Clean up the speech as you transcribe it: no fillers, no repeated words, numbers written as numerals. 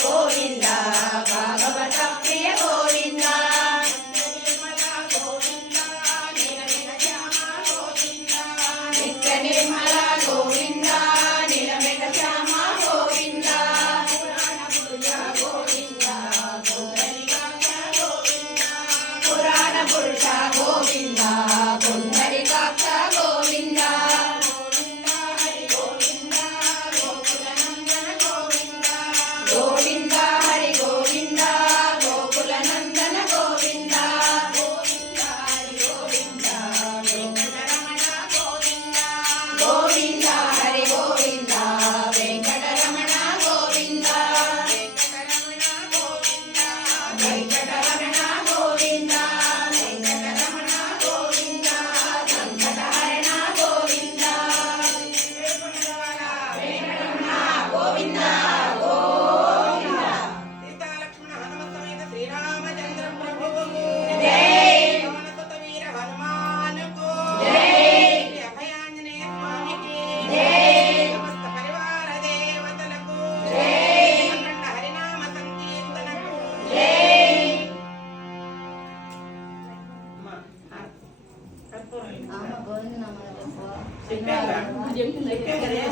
గోవింద భాగవత ప్రియ గోవింద నిత్య నిర్మల గోవింద నిలమెగ శ్యామ గోవింద పురాణ పురుష గోవింద పుండరీకాక్ష గోవింద గోవింద హరి గోవింద గోకుల నందన గోవింద గోవింద హరి గోవింద వెంకటరమణ గోవింద వెంకటరమణ గోవింద వెంకటరమణ గోవింద సంకటహరణ గోవింద వెంకటరమణ గోవింద సీతాలక్ష్మణ హనుమంతమైన శ్రీరామచంద్ర ప్రభువుకు జై పవనసుత వీర హనుమానుకు జై శ్రీ అభయాంజనేయ స్వామికి జై సమస్త పరివార దేవతలకు జై అఖండ హరినామ సంకీర్తనకు జై కర్పూరం గోవింద నామాలు చెప్పాను కదా